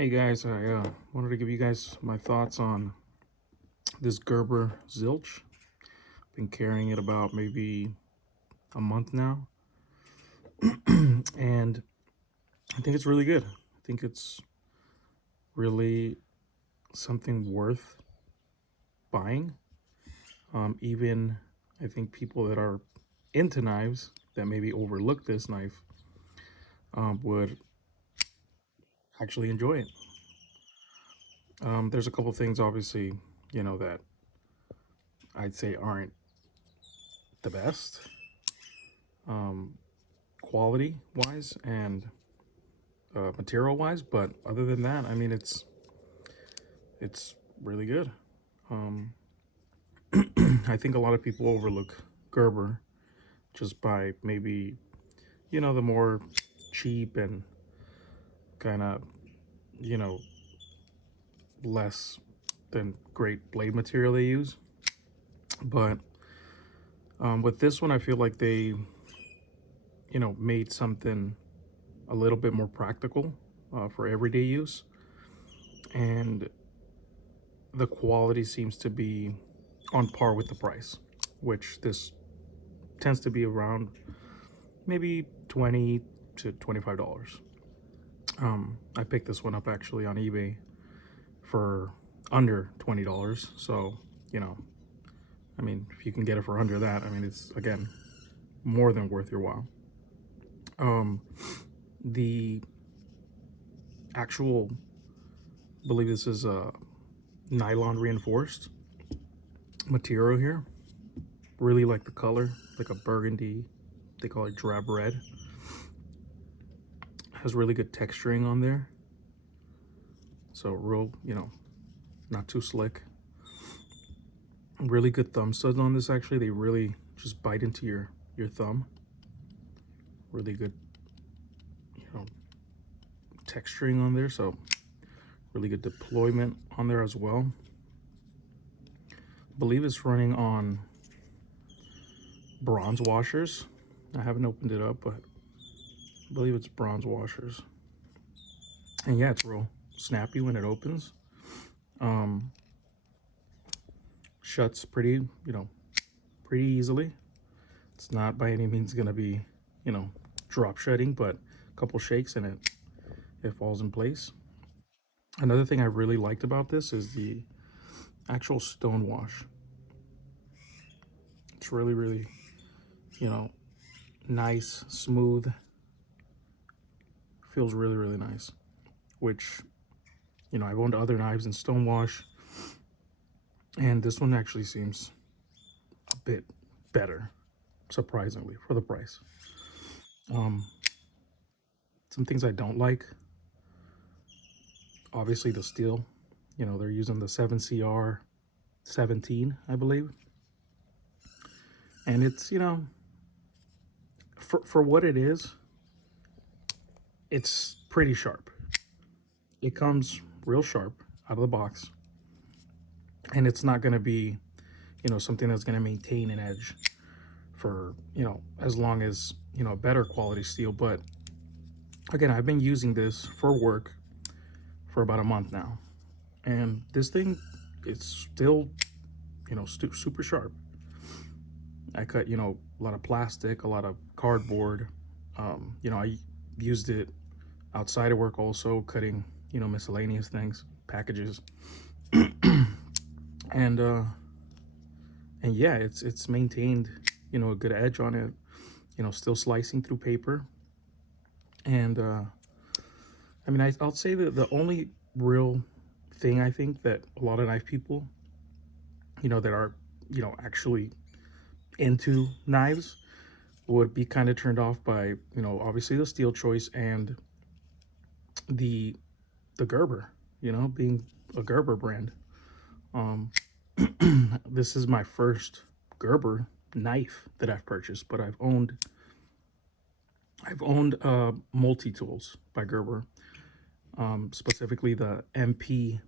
Hey guys, I wanted to give you guys my thoughts on this Gerber zilch. Been carrying it about maybe a month now, and I think it's really good. I think it's really something worth buying. Even I think people that are into knives that maybe overlook this knife would actually enjoy it. There's a couple things, obviously, that I'd say aren't the best. Quality wise and material wise, but other than that, I mean, it's really good. um I think a lot of people overlook Gerber just by maybe the more cheap and kind of you know less than great blade material they use. But with this one, I feel like they made something a little bit more practical for everyday use, and the quality seems to be on par with the price, which this tends to be around maybe 20 to $25. I picked this one up actually on eBay for under $20. So, you know, I mean, if you can get it for under that, I mean, it's again more than worth your while. The actual, I believe this is a nylon reinforced material here. Really like the color, like a burgundy, they call it drab red. Has really good texturing on there. So real, not too slick. Really good thumb studs on this actually. They really just bite into your thumb. Really good, texturing on there. So really good deployment on there as well. I believe it's running on bronze washers. I haven't opened it up, but I believe it's bronze washers. And yeah, it's real snappy when it opens. Shuts pretty, pretty easily. It's not by any means gonna be, drop shutting, but a couple shakes and it falls in place. Another thing I really liked about this is the actual stone wash. It's really, really, nice, smooth. Feels really, really nice. Which, I've owned other knives in stone wash, and this one actually seems a bit better, surprisingly, for the price. Some things I don't like, obviously the steel. They're using the 7CR 17, I believe. And it's, for what it is, it's pretty sharp. It comes real sharp out of the box, and it's not going to be, something that's going to maintain an edge for, as long as, better quality steel. But again, I've been using this for work for about a month now, and this thing, it's still, super sharp. I cut, a lot of plastic, a lot of cardboard. I used it outside of work also, cutting, miscellaneous things, packages. and and yeah, it's maintained, a good edge on it, still slicing through paper. And I mean, I'll say that the only real thing I think that a lot of knife people, that are, actually into knives would be kind of turned off by, obviously the steel choice and the Gerber, being a Gerber brand. This is my first Gerber knife that I've purchased, but I've owned multi-tools by Gerber, specifically the MP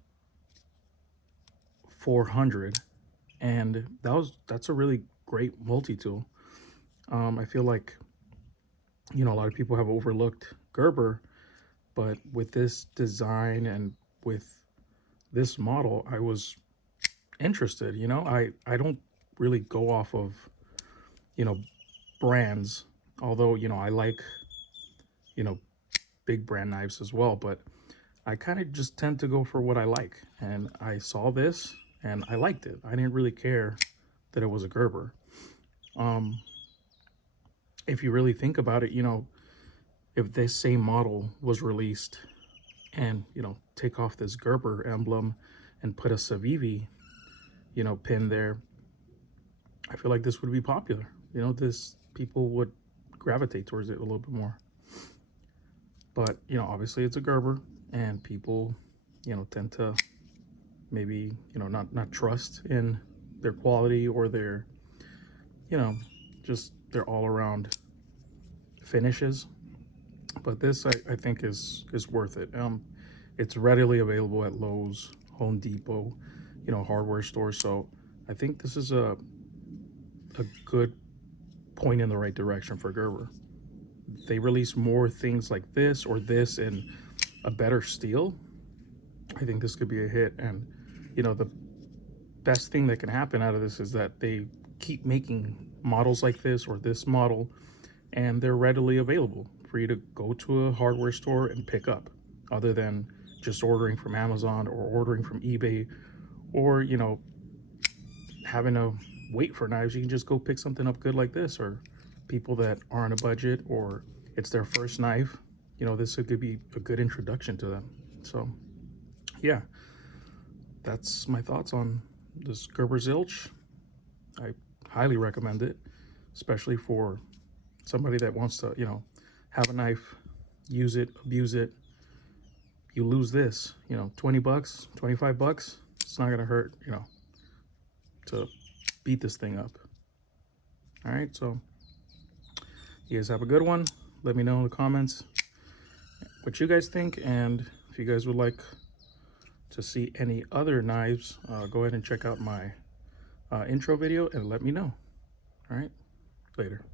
400, and that's a really great multi-tool. I feel like, a lot of people have overlooked Gerber But with this design and with this model, I was interested. You know, I don't really go off of, you know, brands, although, you know, I like, you know, big brand knives as well, but I kind of just tend to go for what I like. And I saw this and I liked it. I didn't really care that it was a Gerber. If you really think about it, you know, if this same model was released and, you know, take off this Gerber emblem and put a Civivi, you know, pin there, I feel like this would be popular. You know, this people would gravitate towards it a little bit more. But, you know, obviously it's a Gerber and people, you know, tend to maybe, you know, not trust in their quality or their, you know, just their all around finishes. But this I think is worth it. It's readily available at Lowe's, Home Depot, you know, hardware stores. So I think this is a good point in the right direction for Gerber. They release more things like this or this in a better steel, I think this could be a hit. And, you know, the best thing that can happen out of this is that they keep making models like this or this model, and they're readily available for you to go to a hardware store and pick up, other than just ordering from Amazon or ordering from eBay, or, you know, having to wait for knives. You can just go pick something up good like this. Or people that are on a budget or it's their first knife, you know, this could be a good introduction to them. So yeah, that's my thoughts on this Gerber zilch. I highly recommend it, especially for somebody that wants to, you know, have a knife, use it, abuse it. You lose this, you know, 20 bucks, 25 bucks, it's not gonna hurt, you know, to beat this thing up. All right, so you guys have a good one. Let me know in the comments what you guys think, and if you guys would like to see any other knives, go ahead and check out my intro video and let me know. All right, later.